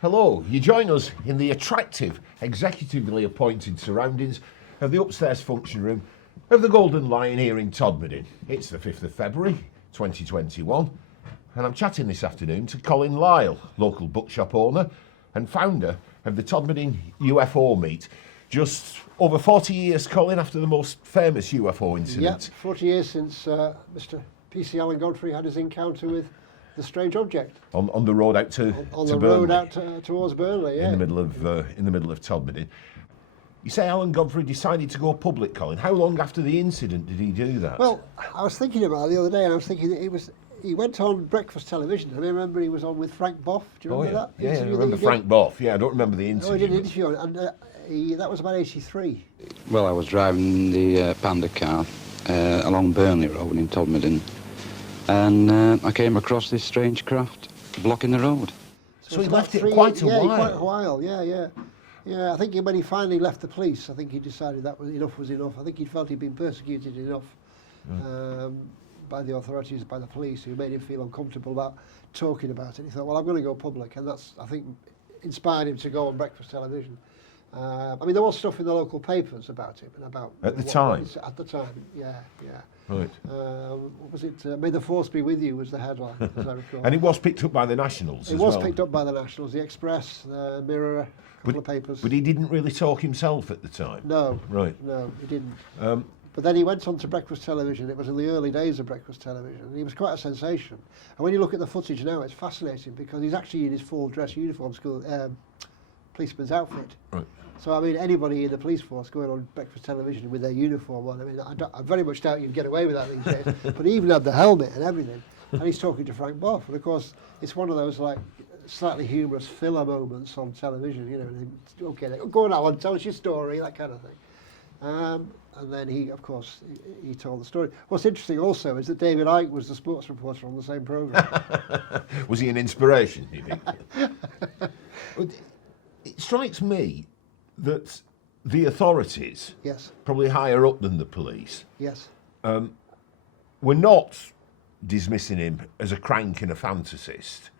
Hello, you join us in the attractive, executively appointed surroundings of the upstairs function room of the Golden Lion here in Todmorden. It's the 5th of February 2021 and I'm chatting this afternoon to Collin Lyall, local bookshop owner and founder of the Todmorden UFO Meet. Just over 40 years, Collin, after the most famous UFO incident. Yeah, 40 years since Mr. P.C. Allen Godfrey had his encounter with the strange object On the road out to the Burnley, road out towards Burnley, yeah. in the middle of Todmorden. You say Allen Godfrey decided to go public, Collin. How long after the incident did he do that? Well, I was thinking about it the other day, and I was thinking that he went on breakfast television. I remember he was on with Frank Boff. Do you remember that? Yeah, I remember Frank Boff. Yeah, I don't remember the interview. Oh, he did an interview, and that was about 83. Well, I was driving the Panda car along Burnley Road in Todmorden, and I came across this strange craft blocking the road. So he left it quite a while. Yeah, quite a while, yeah. Yeah, I think when he finally left the police, I think he decided that was enough. I think he felt he'd been persecuted enough by the authorities, by the police, who made him feel uncomfortable about talking about it. He thought, well, I'm going to go public, and that's, I think, inspired him to go on breakfast television. I mean, there was stuff in the local papers about him and about... At the time? At the time, yeah. Right. What was it? May the Force be with you was the headline, as I recall. And it was picked up by the Nationals as well? It was picked up by the Nationals, the Express, the Mirror, a couple of papers. But he didn't really talk himself at the time? No. Right. No, he didn't. But then he went on to breakfast television. It was in the early days of breakfast television, and he was quite a sensation. And when you look at the footage now, it's fascinating because he's actually in his full dress uniform, policeman's outfit. Right. So, I mean, anybody in the police force going on breakfast television with their uniform on, I mean, I very much doubt you'd get away with that these days. But he even had the helmet and everything. And he's talking to Frank Boff. And, of course, it's one of those, like, slightly humorous filler moments on television, you know. Okay, go on, Alan, tell us your story, that kind of thing. And then he, of course, he told the story. What's interesting also is that David Icke was the sports reporter on the same programme. Was he an inspiration, do you think? It strikes me that the authorities, yes, probably higher up than the police, yes, were not dismissing him as a crank and a fantasist,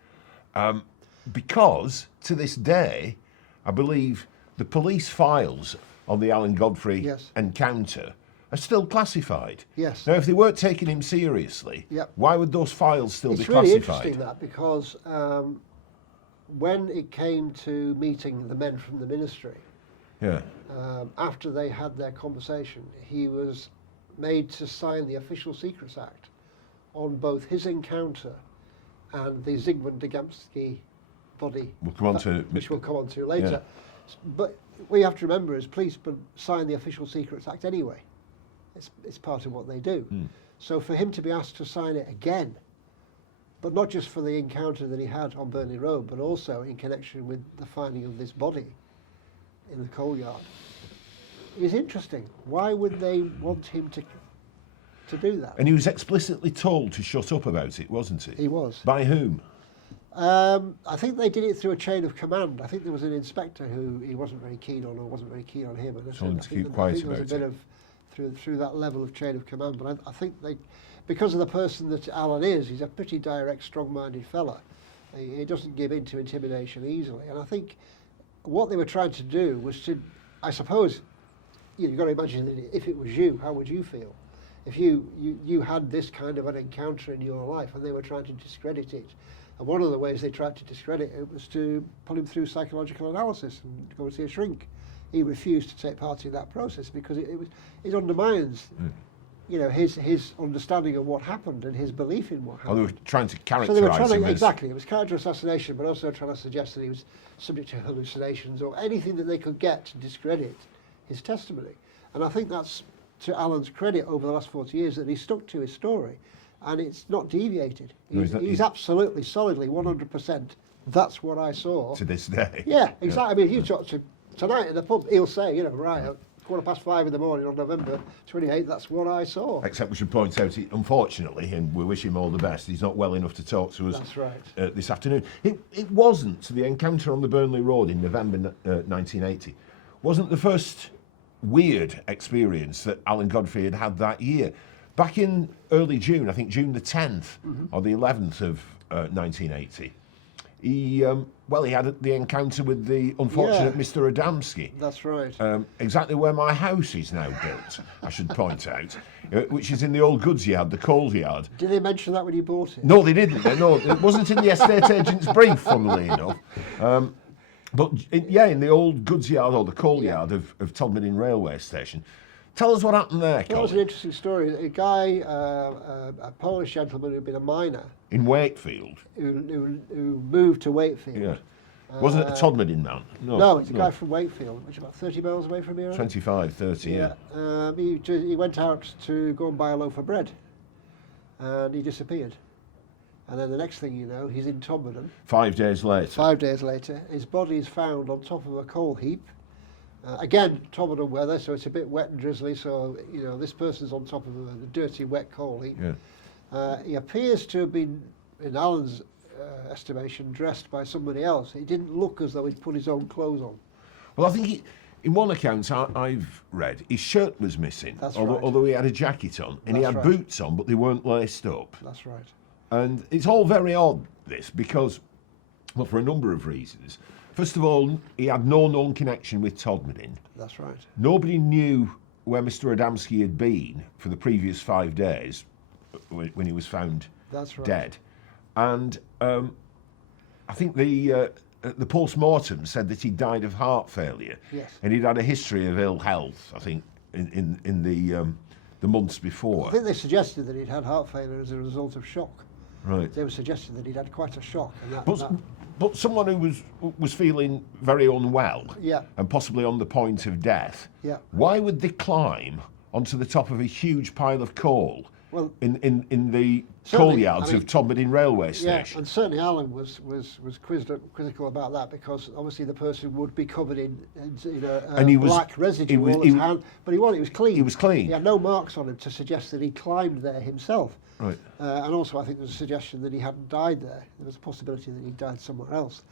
because to this day, I believe the police files on the Allen Godfrey encounter are still classified. Yes. Now, if they weren't taking him seriously, why would those files still be classified? It's really interesting that, because when it came to meeting the men from the ministry, after they had their conversation, he was made to sign the Official Secrets Act on both his encounter and the Zigmund Adamski body, which we'll come on to later. Yeah. But what you have to remember is policemen sign the Official Secrets Act anyway. It's part of what they do. So for him to be asked to sign it again, but not just for the encounter that he had on Burnley Road, but also in connection with the finding of this body in the coal yard, is interesting. Why would they want him to do that? And he was explicitly told to shut up about it, wasn't he? He was. By whom? I think they did it through a chain of command. I think there was an inspector who he wasn't very keen on, or wasn't very keen on him. And told him to keep quiet about it. There was a bit of through that level of chain of command. But I think they, because of the person that Alan is, he's a pretty direct, strong-minded fella. He doesn't give in to intimidation easily. And I think what they were trying to do was to, I suppose, you've got to imagine that if it was you, how would you feel? If you had this kind of an encounter in your life and they were trying to discredit it. And one of the ways they tried to discredit it was to put him through psychological analysis and go and see a shrink. He refused to take part in that process because it undermines you know, his understanding of what happened and his belief in what happened. Well, they were trying to characterise him as... Exactly, it was character assassination, but also trying to suggest that he was subject to hallucinations or anything that they could get to discredit his testimony. And I think that's to Alan's credit over the last 40 years that he stuck to his story and it's not deviated. He's absolutely, solidly, 100%, that's what I saw. To this day. Yeah, exactly. Yeah. I mean, if you talk to tonight in the pub, he'll say, you know, right, 5:15 in the morning on November 28th, that's what I saw. Except we should point out, unfortunately, and we wish him all the best, he's not well enough to talk to us that's right. This afternoon. It wasn't, the encounter on the Burnley Road in November 1980, wasn't the first weird experience that Allen Godfrey had that year. Back in early June, I think June the 10th or the 11th of 1980, he had the encounter with the unfortunate Mr. Adamski. That's right. Exactly where my house is now built, I should point out, which is in the old goods yard, the coal yard. Did they mention that when you bought it? No, they didn't. No, it wasn't in the estate agent's brief, funnily enough. But in the old goods yard or the coal yard of Todmorden Railway Station. Tell us what happened there, Collin. That was an interesting story. A guy, a Polish gentleman who'd been a miner. In Wakefield? Who moved to Wakefield. Yeah. Wasn't it a Todmorden man? No, it's a guy from Wakefield, which is about 30 miles away from here. 25, 30, yeah. He went out to go and buy a loaf of bread, and he disappeared. And then the next thing you know, he's in Todmorden. 5 days later. 5 days later, his body is found on top of a coal heap. Again, Todmorden weather, so it's a bit wet and drizzly, so, you know, this person's on top of a dirty, wet coal heap. Yeah. He appears to have been, in Alan's estimation, dressed by somebody else. He didn't look as though he'd put his own clothes on. Well, I think in one account I've read, his shirt was missing, although he had a jacket on, and he had boots on, but they weren't laced up. That's right. And it's all very odd, this, because, well, for a number of reasons. First of all, he had no known connection with Todmorden. That's right. Nobody knew where Mr. Adamski had been for the previous 5 days when he was found dead. And I think the post-mortem said that he died of heart failure. Yes. And he'd had a history of ill health, I think, in the months before. I think they suggested that he'd had heart failure as a result of shock. Right. They were suggesting that he'd had quite a shock. But someone who was feeling very unwell, yeah, and possibly on the point of death, yeah, why would they climb onto the top of a huge pile of coal in the coal yards of Todmorden Railway Station? Yeah, and certainly Alan was quizzical about that, because obviously the person would be covered in black residue all his hand, but he was clean. He was clean. He had no marks on him to suggest that he climbed there himself. Right. And also I think there was a suggestion that he hadn't died there. There was a possibility that he died somewhere else.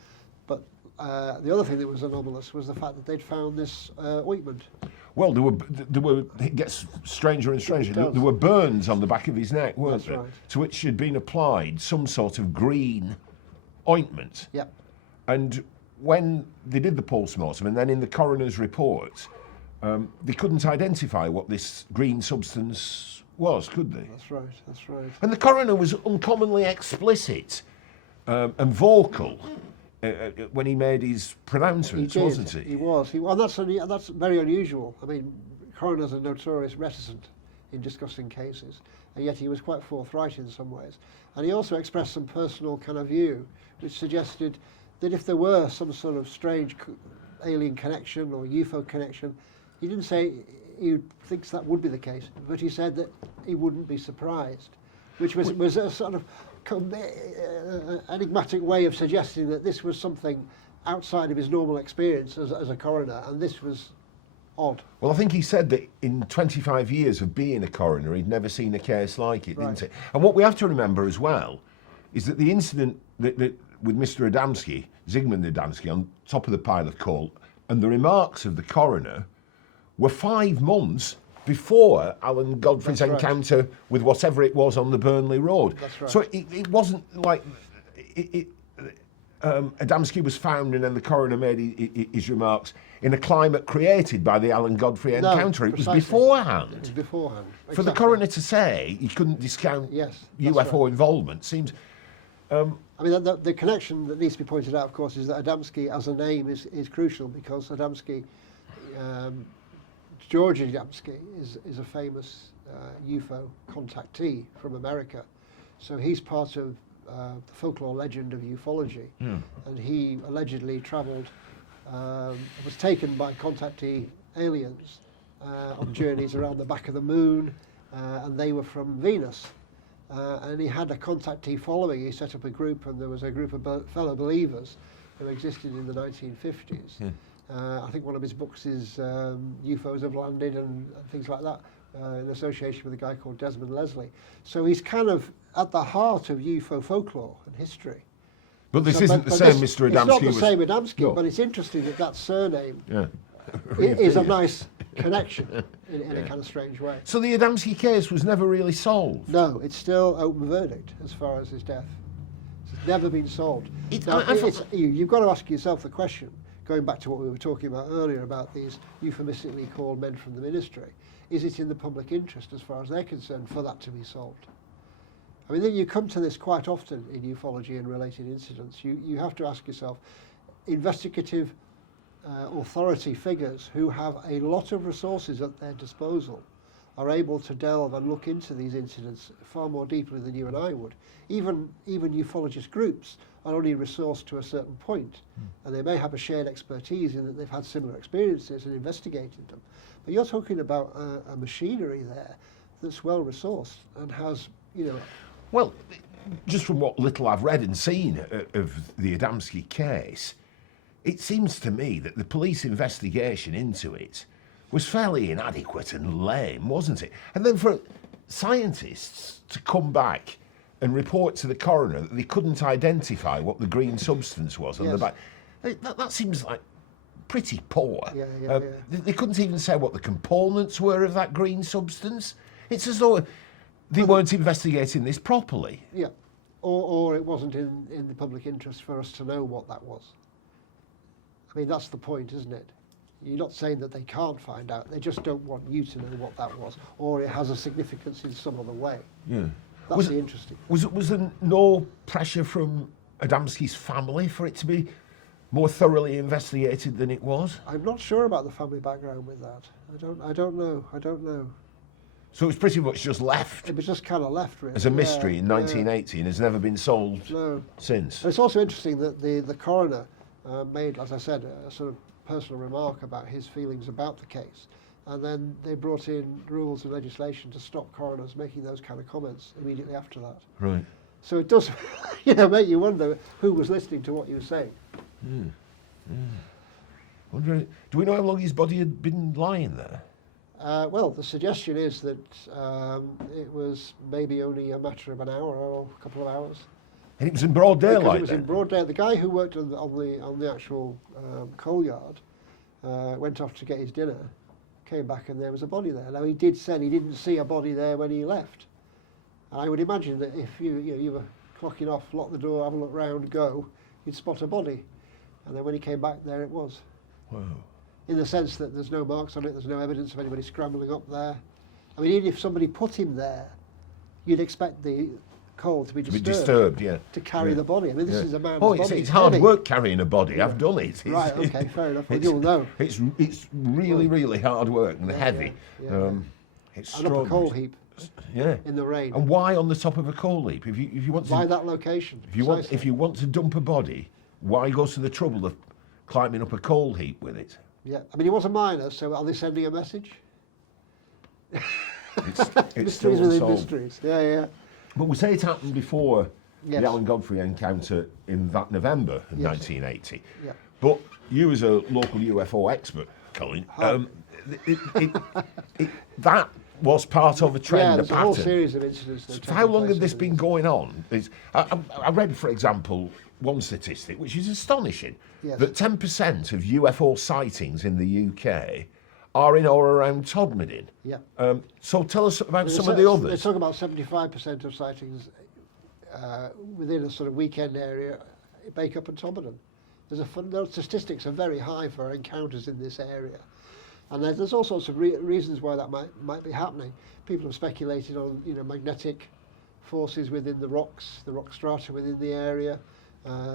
But the other thing that was anomalous was the fact that they'd found this ointment. Well, there were. It gets stranger and stranger. There were burns on the back of his neck, weren't there? Right. To which had been applied some sort of green ointment. Yep. And when they did the post-mortem, and then in the coroner's report, they couldn't identify what this green substance was, could they? That's right, that's right. And the coroner was uncommonly explicit and vocal when he made his pronouncements, wasn't he? He was. And that's very unusual. I mean, coroners are notorious reticent in discussing cases, and yet he was quite forthright in some ways. And he also expressed some personal kind of view, which suggested that if there were some sort of strange alien connection or UFO connection, he didn't say he thinks that would be the case, but he said that he wouldn't be surprised, which was a sort of enigmatic way of suggesting that this was something outside of his normal experience as a coroner, and this was odd. Well, I think he said that in 25 years of being a coroner, he'd never seen a case like it, didn't he? And what we have to remember as well is that the incident that with Mr. Adamski, Zigmund Adamski, on top of the pile of coal, and the remarks of the coroner were 5 months before Alan Godfrey's encounter with whatever it was on the Burnley Road. That's right. So it wasn't like Adamski was found and then the coroner made his remarks in a climate created by the Alan Godfrey encounter. It was beforehand. It was beforehand. Exactly. For the coroner to say he couldn't discount UFO involvement seems... I mean, the connection that needs to be pointed out, of course, is that Adamski as a name is crucial, because Adamski... George Adamski is a famous UFO contactee from America. So he's part of the folklore legend of ufology. And he allegedly travelled, was taken by contactee aliens on journeys around the back of the moon, and they were from Venus. And he had a contactee following. He set up a group, and there was a group of fellow believers who existed in the 1950s. I think one of his books is UFOs Have Landed and things like that, in association with a guy called Desmond Leslie. So he's kind of at the heart of UFO folklore and history. But this isn't the same Mr. Adamski. It's not the same Adamski, but it's interesting that surname is a nice connection in a kind of strange way. So the Adamski case was never really solved? No, it's still open verdict as far as his death. It's never been solved. You've got to ask yourself the question, going back to what we were talking about earlier about these euphemistically called men from the ministry, is it in the public interest, as far as they're concerned, for that to be solved? I mean, you come to this quite often in ufology and related incidents. You have to ask yourself, investigative authority figures who have a lot of resources at their disposal are able to delve and look into these incidents far more deeply than you and I would. Even ufologist groups are only resourced to a certain point, and they may have a shared expertise in that they've had similar experiences and investigated them. But you're talking about a machinery there that's well resourced and has, Well, just from what little I've read and seen of the Adamski case, it seems to me that the police investigation into it was fairly inadequate and lame, wasn't it? And then for scientists to come back and report to the coroner that they couldn't identify what the green substance was on the back, that seems like pretty poor. They couldn't even say what the components were of that green substance. It's as though they weren't investigating this properly. Yeah, or it wasn't in the public interest for us to know what that was. I mean, that's the point, isn't it? You're not saying that they can't find out, they just don't want you to know what that was, or it has a significance in some other way. Yeah. That's the interesting. Was there no pressure from Adamski's family for it to be more thoroughly investigated than it was? I'm not sure about the family background with that. I don't know. So it was pretty much just left. It was just kind of left, really. As a mystery in 1980 and has never been solved since. And it's also interesting that the coroner made, as I said, a sort of personal remark about his feelings about the case. And then they brought in rules and legislation to stop coroners making those kind of comments immediately after that. Right. So it does, make you wonder who was listening to what you were saying. Wonder, do we know how long his body had been lying there? Well, the suggestion is that it was maybe only a matter of an hour or a couple of hours. And it was in broad daylight. Because it was in broad daylight. The guy who worked on the actual coal yard went off to get his dinner, came back, and there was a body there. Now he said he didn't see a body there when he left. And I would imagine that if you were clocking off, lock the door, have a look round, go, you'd spot a body. And then when he came back, there it was. Wow. In the sense that there's no marks on it, there's no evidence of anybody scrambling up there. I mean, even if somebody put him there, you'd expect the coal to be disturbed, to carry the body. I mean, this is a man's body. It's hard work carrying a body. I've done it. Right, okay, fair enough. Well, you'll know. It's really, really hard work and heavy. It's and up a coal heap. In the rain. And why on the top of a coal heap? If you want to, why that location? If you want to dump a body, why go to the trouble of climbing up a coal heap with it? Yeah, I mean, he was a miner, so are they sending a message? It's mysteries within mysteries. Yeah. But we say it happened before the Alan Godfrey encounter in that November of 1980. Yeah. But you, as a local UFO expert, Collin, that was part of a trend, a pattern. A whole series of incidents. So how long had this been going on? I read, for example, one statistic which is astonishing, that 10% of UFO sightings in the UK are in or around Todmorden. Yeah. So tell us about some of the others. They talk about 75% of sightings within a sort of weekend area, Bacup and Todmorden. Those statistics are very high for encounters in this area. And there's all sorts of reasons why that might be happening. People have speculated on magnetic forces within the rock strata within the area.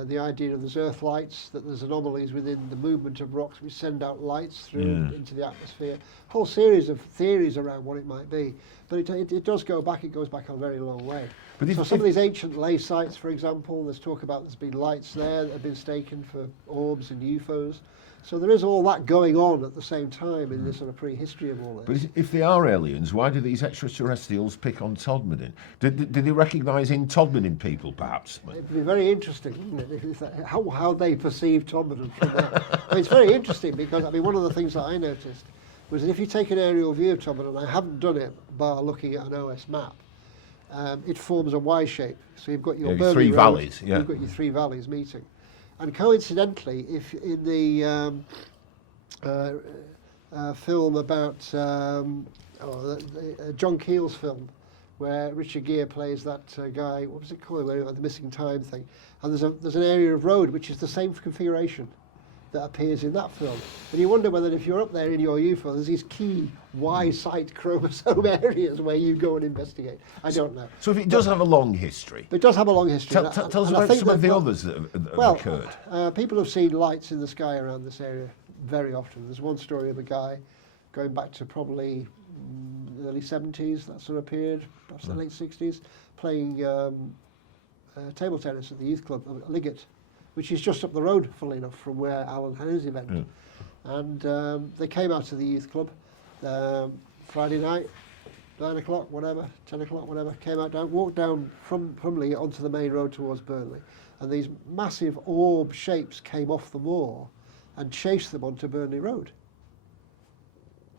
The idea of there's earth lights, that there's anomalies within the movement of rocks which send out lights through into the atmosphere. A whole series of theories around what it might be. But it does go back, it goes back a very long way. So some of these ancient lay sites, for example, there's talk about there's been lights there that have been staken for orbs and UFOs. So there is all that going on at the same time in this sort of prehistory of all this. But if they are aliens, why do these extraterrestrials pick on Todmorden? Did they recognise in Todmorden people, perhaps? It'd be very interesting, wouldn't it, how they perceive Todmorden from that. I mean, it's very interesting because, one of the things that I noticed was that if you take an aerial view of Todmorden, I haven't done it bar looking at an OS map, it forms a Y shape. So you've got your three valleys. You've got your three valleys meeting. And coincidentally, if in the film about John Keel's film, where Richard Gere plays that guy, what was it called, the missing time thing. And there's an area of road which is the same configuration that appears in that film. And you wonder whether if you're up there in your UFO, there's these key Y-site chromosome areas where you go and investigate. I don't know. So if it does have a long history... It does have a long history. Tell us about some of the others that have occurred. People have seen lights in the sky around this area very often. There's one story of a guy going back to probably the early 70s, that sort of period, perhaps the late 60s, playing table tennis at the youth club at Liggett, which is just up the road, funnily enough, from where Alan had his event. And they came out to the youth club Friday night, 9 o'clock, whatever, 10 o'clock, whatever, came out, walked down from Liggett onto the main road towards Burnley. And these massive orb shapes came off the moor and chased them onto Burnley Road.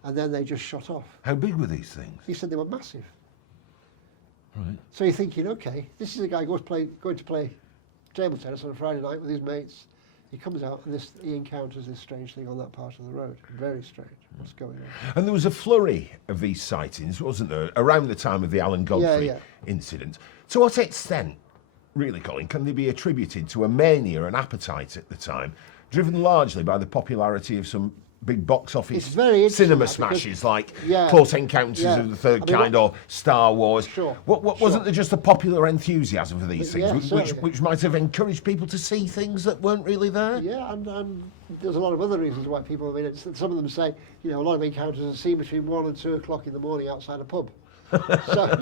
And then they just shot off. How big were these things? He said they were massive. Right. So you're thinking, okay, this is a guy going to play table tennis on a Friday night with his mates. He comes out and he encounters this strange thing on that part of the road. Very strange. What's going on? And there was a flurry of these sightings, wasn't there, around the time of the Alan Godfrey incident. To what extent, really, Colin, can they be attributed to a mania and appetite at the time, driven largely by the popularity of some big box office cinema smashes like Close Encounters of the Third Kind or Star Wars? Sure. Wasn't there just a popular enthusiasm for these things, Yeah, which might have encouraged people to see things that weren't really there? Yeah, and there's a lot of other reasons why people, some of them say, a lot of encounters are seen between 1 and 2 o'clock in the morning outside a pub. So,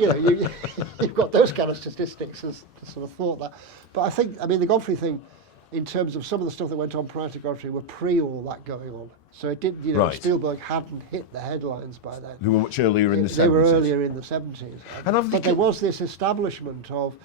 you've got those kind of statistics as sort of thought that. But I think, the Godfrey thing, in terms of some of the stuff that went on prior to Godfrey, were pre all that going on. So it did, Spielberg hadn't hit the headlines by then. They were much earlier in the 70s. They were earlier in the 70s. But there was this establishment of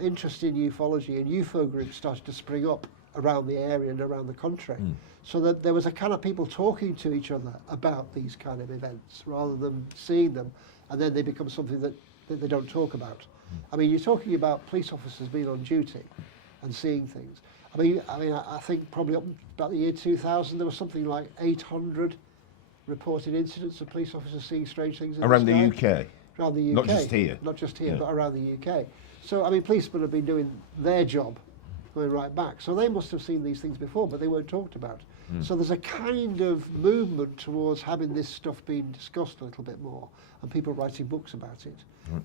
interest in ufology, and UFO groups started to spring up around the area and around the country. So that there was a kind of people talking to each other about these kind of events, rather than seeing them, and then they become something that they don't talk about. You're talking about police officers being on duty and seeing things. I think probably up about the year 2000, there was something like 800 reported incidents of police officers seeing strange things in around the UK. Around the UK. Not just here. Not just here, but around the UK. So, policemen have been doing their job going right back. So they must have seen these things before, but they weren't talked about. So there's a kind of movement towards having this stuff being discussed a little bit more, and people writing books about it.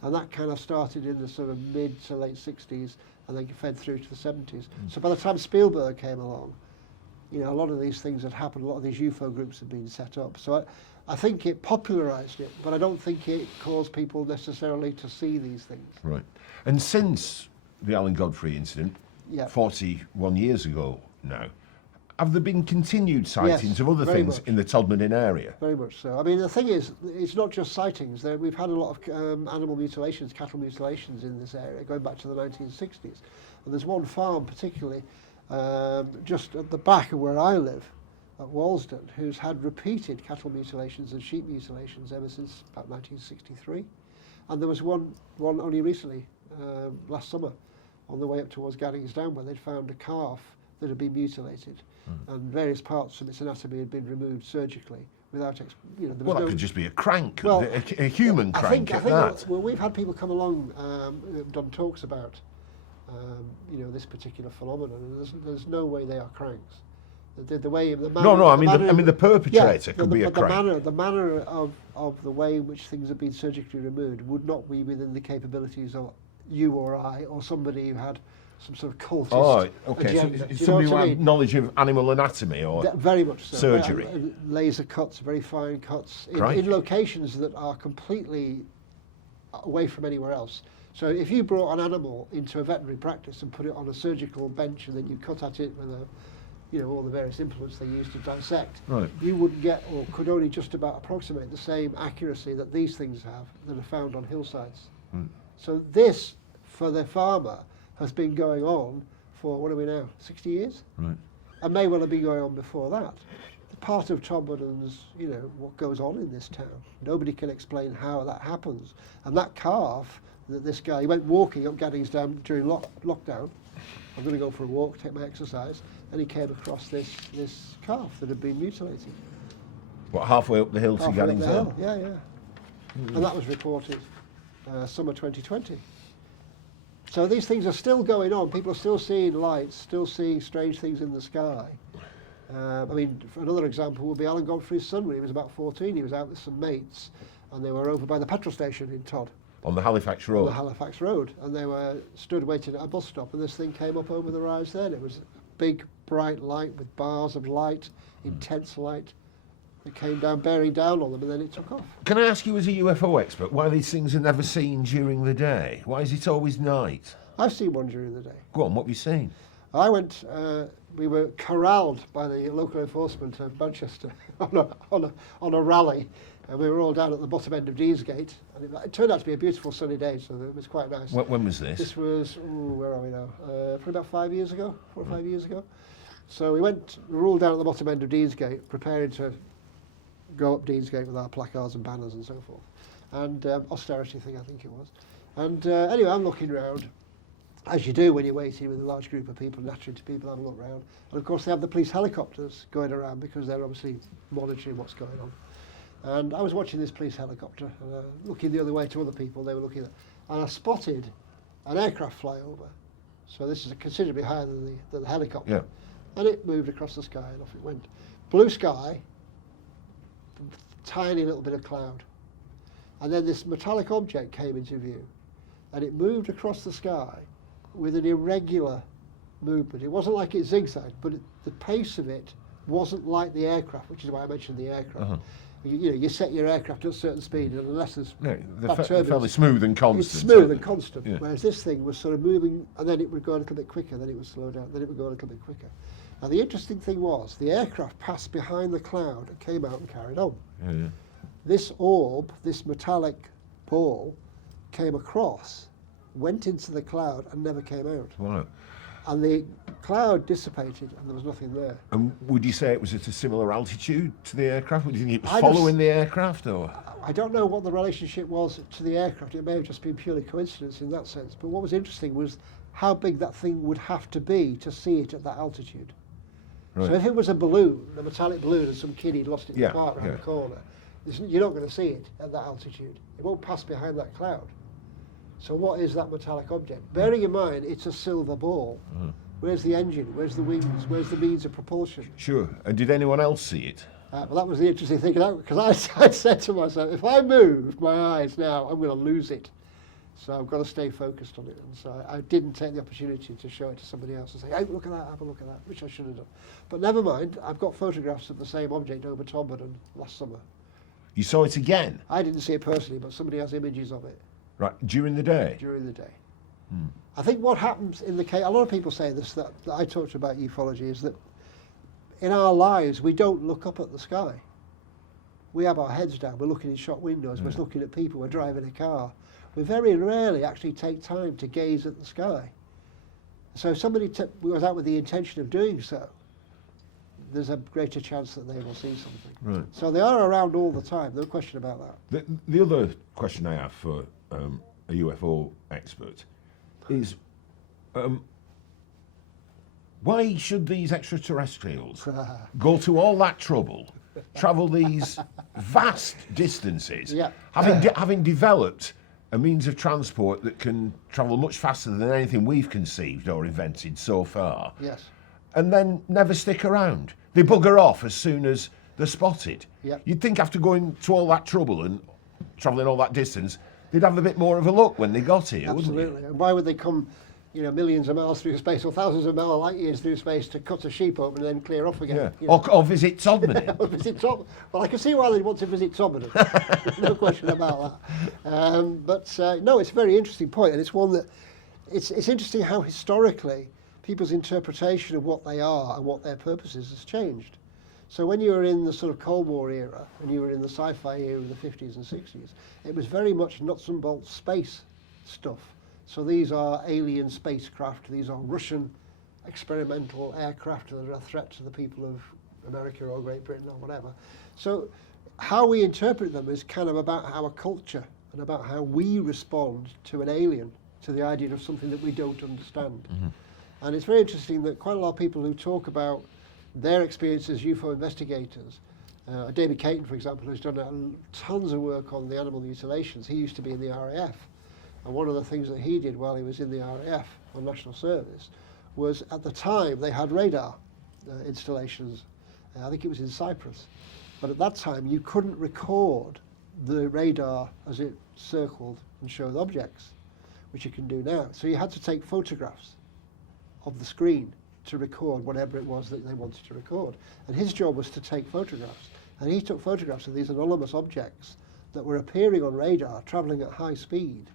And that kind of started in the sort of mid to late 60s, and then fed through to the 70s. So by the time Spielberg came along, a lot of these things had happened, a lot of these UFO groups had been set up. So I think it popularised it, but I don't think it caused people necessarily to see these things. Right. And since the Alan Godfrey incident, 41 years ago now, have there been continued sightings of other things in the Todmorden area? Very much so. The thing is, it's not just sightings. We've had a lot of animal mutilations, cattle mutilations in this area, going back to the 1960s. And there's one farm particularly, just at the back of where I live, at Walsden, who's had repeated cattle mutilations and sheep mutilations ever since about 1963. And there was one only recently, last summer, on the way up towards Gaddings Down, where they'd found a calf that had been mutilated, and various parts of its anatomy had been removed surgically without, that could just be a crank, a human crank at that. Well, we've had people come along who've done talks about, this particular phenomenon, and there's no way they are cranks. The way, the manner, the perpetrator could be a crank. The manner of the way in which things have been surgically removed would not be within the capabilities of you or I, or somebody who had some sort of cultist agenda. So somebody who had knowledge of animal anatomy or very much so. Surgery. Laser cuts, very fine cuts, in locations that are completely away from anywhere else. So if you brought an animal into a veterinary practice and put it on a surgical bench, and then you cut at it with all the various implements they use to dissect, you wouldn't get, or could only just about approximate the same accuracy that these things have that are found on hillsides. So this, for the farmer, has been going on for, what are we now, 60 years? Right. And may well have been going on before that. Part of Todmorden's, what goes on in this town. Nobody can explain how that happens. And that calf that this guy, he went walking up Gaddings Down during lockdown. I'm going to go for a walk, take my exercise, and he came across this calf that had been mutilated. What, halfway up the hill to Gaddings Down? Yeah. And that was reported. summer 2020. So these things are still going on. People are still seeing lights, still seeing strange things in the sky. I mean, another example would be Alan Godfrey's son. When he was about 14, he was out with some mates, and they were over by the petrol station in Todd. On the Halifax Road? On the Halifax Road. And they were stood waiting at a bus stop, and this thing came up over the rise then. It was a big, bright light with bars of light, intense light. It came down, bearing down on them, and then it took off. Can I ask you, as a UFO expert, why these things are never seen during the day? Why is it always night? I've seen one during the day. Go on, what have you seen? I went, we were corralled by the local enforcement of Manchester on a rally, and we were all down at the bottom end of Deansgate, and it turned out to be a beautiful sunny day, so it was quite nice. When was this? This was, where are we now? Probably about 5 years ago, 4 or 5 years ago. So we were all down at the bottom end of Deansgate, preparing to go up Deansgate with our placards and banners and so forth. And austerity thing, I think it was. And anyway, I'm looking round, as you do when you're waiting with a large group of people, naturally people have a look round. And of course they have the police helicopters going around because they're obviously monitoring what's going on. And I was watching this police helicopter, looking the other way to other people, they were looking at, and I spotted an aircraft fly over. So this is considerably higher than the helicopter. Yeah. And it moved across the sky and off it went. Blue sky, tiny little bit of cloud. And then this metallic object came into view, and it moved across the sky with an irregular movement. It wasn't like it zigzagged, but the pace of it wasn't like the aircraft, which is why I mentioned the aircraft. You set your aircraft at a certain speed, and unless there's they're fairly smooth and constant. It's smooth and constant, yeah. Whereas this thing was sort of moving, and then it would go a little bit quicker, then it would slow down, then it would go a little bit quicker. Now the interesting thing was, the aircraft passed behind the cloud and came out and carried on. Yeah. This orb, this metallic ball, came across, went into the cloud and never came out. Wow. And the cloud dissipated and there was nothing there. And would you say it was at a similar altitude to the aircraft? Would you think it was following the aircraft, or? I don't know what the relationship was to the aircraft. It may have just been purely coincidence in that sense. But what was interesting was how big that thing would have to be to see it at that altitude. Right. So if it was a balloon, a metallic balloon, and some kid he'd lost it in the park around the corner, you're not going to see it at that altitude. It won't pass behind that cloud. So what is that metallic object? Bearing in mind, it's a silver ball. Where's the engine? Where's the wings? Where's the means of propulsion? Sure. And did anyone else see it? Well, that was the interesting thing, because I said to myself, if I move my eyes now, I'm going to lose it. So I've got to stay focused on it. And so I didn't take the opportunity to show it to somebody else and say, hey, look at that, have a look at that, which I should have done. But never mind, I've got photographs of the same object over Todmorden last summer. You saw it again? I didn't see it personally, but somebody has images of it. Right, during the day? During the day. I think what happens in the case, a lot of people say this, that I talked about ufology, is that in our lives we don't look up at the sky. We have our heads down, we're looking in shop windows, we're looking at people, we're driving a car. We very rarely actually take time to gaze at the sky. So if somebody was out with the intention of doing so, there's a greater chance that they will see something. Right. So they are around all the time, no question about that. The other question I have for a UFO expert is, why should these extraterrestrials go to all that trouble, travel these vast distances, having developed a means of transport that can travel much faster than anything we've conceived or invented so far, and then never stick around? They bugger off as soon as they're spotted. You'd think after going to all that trouble and travelling all that distance, they'd have a bit more of a look when they got here, wouldn't they? Absolutely. And why would they come, millions of miles through space or thousands of light years through space to cut a sheep open and then clear off again? Or visit Todmorden. Well, I can see why they'd want to visit Todmorden. No question about that. No, it's a very interesting point, and it's one that it's interesting how historically people's interpretation of what they are and what their purposes has changed. So when you were in the sort of Cold War era, and you were in the sci-fi era of the 50s and 60s, it was very much nuts and bolts space stuff. So these are alien spacecraft, these are Russian experimental aircraft that are a threat to the people of America or Great Britain or whatever. So how we interpret them is kind of about our culture and about how we respond to an alien, to the idea of something that we don't understand. And it's very interesting that quite a lot of people who talk about their experience as UFO investigators David Caton, for example, who's done tons of work on the animal mutilations. He used to be in the RAF. And one of the things that he did while he was in the RAF on National Service was, at the time, they had radar installations. I think it was in Cyprus. But at that time, you couldn't record the radar as it circled and showed objects, which you can do now. So you had to take photographs of the screen to record whatever it was that they wanted to record. And his job was to take photographs. And he took photographs of these anonymous objects that were appearing on radar, travelling at high speed,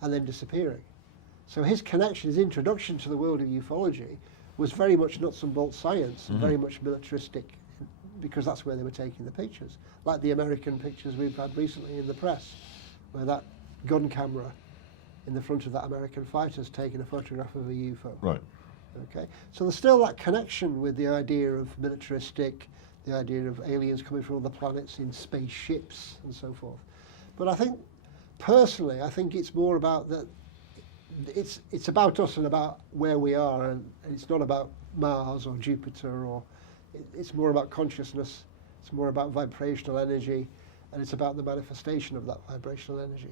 and then disappearing. So his connection, his introduction to the world of ufology was very much nuts and bolts science, and very much militaristic, because that's where they were taking the pictures. Like the American pictures we've had recently in the press, where that gun camera in the front of that American fighter's taking a photograph of a UFO. Right. Okay, so there's still that connection with the idea of militaristic, the idea of aliens coming from other planets in spaceships and so forth. But I think, personally, I think it's more about that. It's about us and about where we are, and it's not about Mars or Jupiter, or it's more about consciousness. It's more about vibrational energy, and it's about the manifestation of that vibrational energy.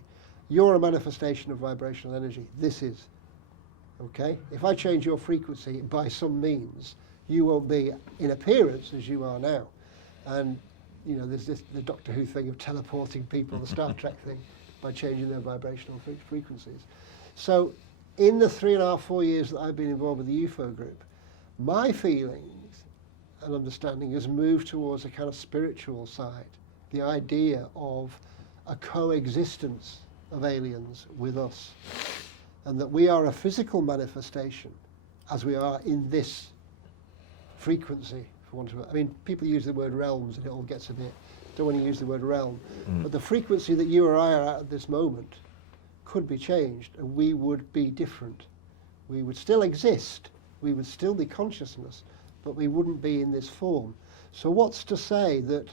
You're a manifestation of vibrational energy. This is. Okay? If I change your frequency by some means, you won't be in appearance as you are now. And, you know, there's the Doctor Who thing of teleporting people, the Star Trek thing, by changing their vibrational frequencies. So in the 3.5, 4 years that I've been involved with the UFO group, my feelings and understanding has moved towards a kind of spiritual side, the idea of a coexistence of aliens with us, and that we are a physical manifestation as we are in this frequency, for want of, I mean, people use the word realms and it all gets a bit, don't want to use the word realm, but the frequency that you or I are at this moment could be changed, and we would be different. We would still exist, we would still be consciousness, but we wouldn't be in this form. So what's to say that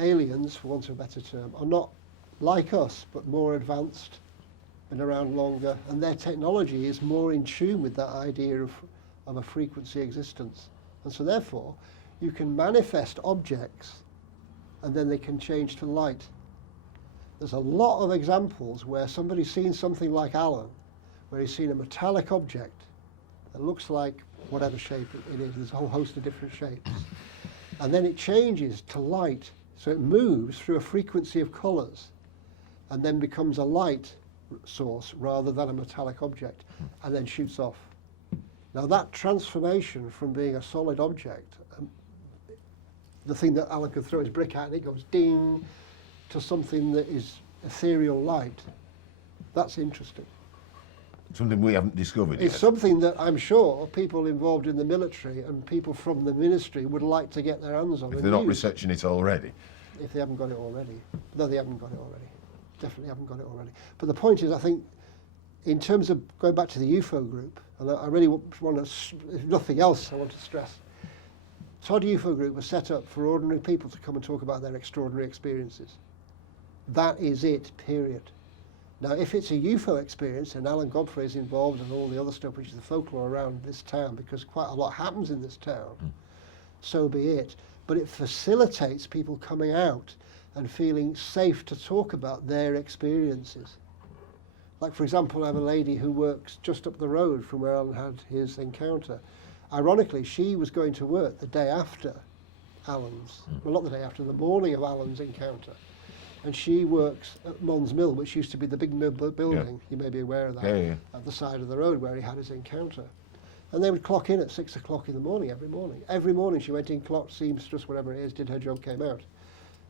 aliens, for want of a better term, are not like us, but more advanced, been around longer, and their technology is more in tune with that idea of a frequency existence. And so therefore, you can manifest objects, and then they can change to light. There's a lot of examples where somebody's seen something like Alan, where he's seen a metallic object that looks like whatever shape it is. There's a whole host of different shapes. And then it changes to light, so it moves through a frequency of colours, and then becomes a light source rather than a metallic object, and then shoots off. Now that transformation from being a solid object, the thing that Alan could throw his brick at and it goes ding, to something that is ethereal light, that's interesting. Something we haven't discovered yet. It's something that I'm sure people involved in the military and people from the ministry would like to get their hands on. If they're not researching it already. If they haven't got it already. No, they haven't got it already. Definitely haven't got it already. But the point is, I think, in terms of going back to the UFO group, and I really want to, if nothing else, I want to stress, Todd UFO group was set up for ordinary people to come and talk about their extraordinary experiences. That is it, period. Now, if it's a UFO experience, and Alan Godfrey is involved and all the other stuff, which is the folklore around this town, because quite a lot happens in this town, so be it. But it facilitates people coming out and feeling safe to talk about their experiences. Like, for example, I have a lady who works just up the road from where Alan had his encounter. Ironically, she was going to work the day after Alan's, well, not the day after, the morning of Alan's encounter. And she works at Mons Mill, which used to be the big building, you may be aware of that, at the side of the road where he had his encounter. And they would clock in at 6 o'clock in the morning every morning. Every morning she went in, clocked, seamstress, whatever it is, did her job, came out.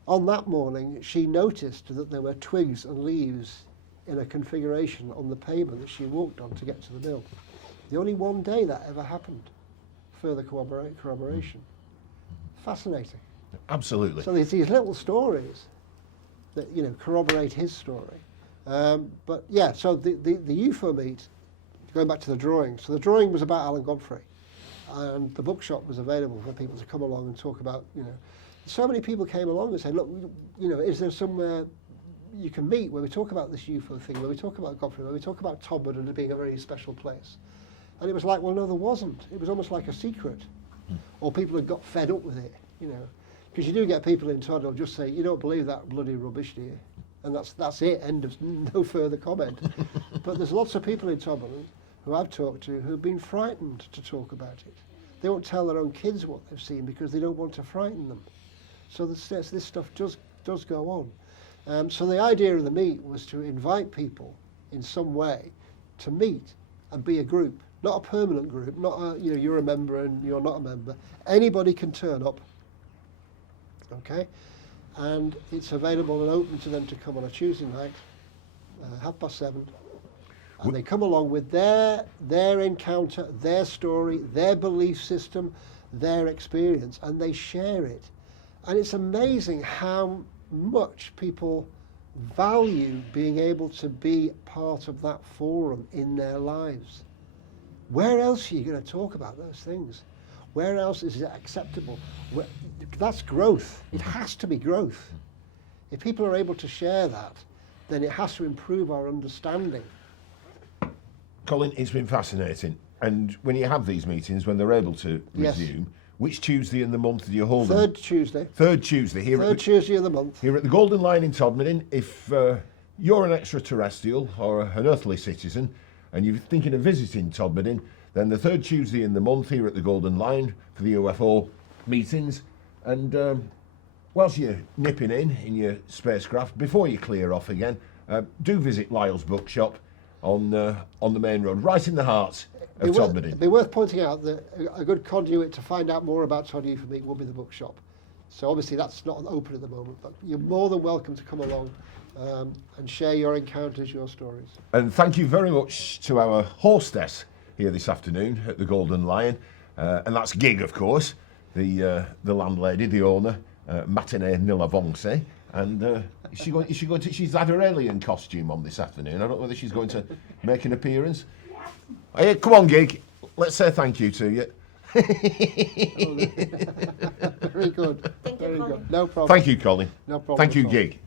On that morning, she noticed that there were twigs and leaves in a configuration on the pavement that she walked on to get to the mill. The only one day that ever happened. Further corroboration. Fascinating. Absolutely. So there's these little stories that, you know, corroborate his story. But yeah, so the UFO meet, going back to the drawing. So the drawing was about Alan Godfrey, and the bookshop was available for people to come along and talk about, you know. So many people came along and said, look, you know, is there somewhere you can meet where we talk about this UFO thing, where we talk about Godfrey, where we talk about Todmorden as being a very special place? And it was like, well, no, there wasn't. It was almost like a secret. Or people had got fed up with it, you know. Because you do get people in Todd who'll just say, you don't believe that bloody rubbish, do you? And that's it, end of, no further comment. But there's lots of people in Todmorden who I've talked to who've been frightened to talk about it. They won't tell their own kids what they've seen because they don't want to frighten them. So this stuff does go on. So the idea of the meet was to invite people in some way to meet and be a group, not a permanent group, not a, you're a member and you're not a member. Anybody can turn up, okay? And it's available and open to them to come on a Tuesday night, 7:30. And they come along with their encounter, their story, their belief system, their experience, and they share it. And it's amazing how much people value being able to be part of that forum in their lives. Where else are you going to talk about those things? Where else is it acceptable? That's growth. It has to be growth. If people are able to share that, then it has to improve our understanding. Collin, it's been fascinating. And when you have these meetings, when they're able to resume, which Tuesday in the month do you hold them? Third Tuesday. Third Tuesday. Third Tuesday of the month. Here at the Golden Lion in Todmorden. If you're an extraterrestrial or an earthly citizen and you're thinking of visiting Todmorden, then the third Tuesday in the month here at the Golden Lion for the UFO meetings. And whilst you're nipping in your spacecraft, before you clear off again, do visit Lyall's bookshop on the main road, right in the heart of Todmorden. It'd be worth pointing out that a good conduit to find out more about Todmorden UFO Meet will be the bookshop. So obviously that's not open at the moment, but you're more than welcome to come along and share your encounters, your stories. And thank you very much to our hostess here this afternoon at the Golden Lion, and that's Gig, of course, the landlady, the owner, Matinee Nilavongse. And she's had her alien costume on this afternoon. I don't know whether she's going to make an appearance. Hey, come on, Gig. Let's say thank you to you. Very good. Very good. No problem. Thank you, Collin. No problem. Thank you, Gig.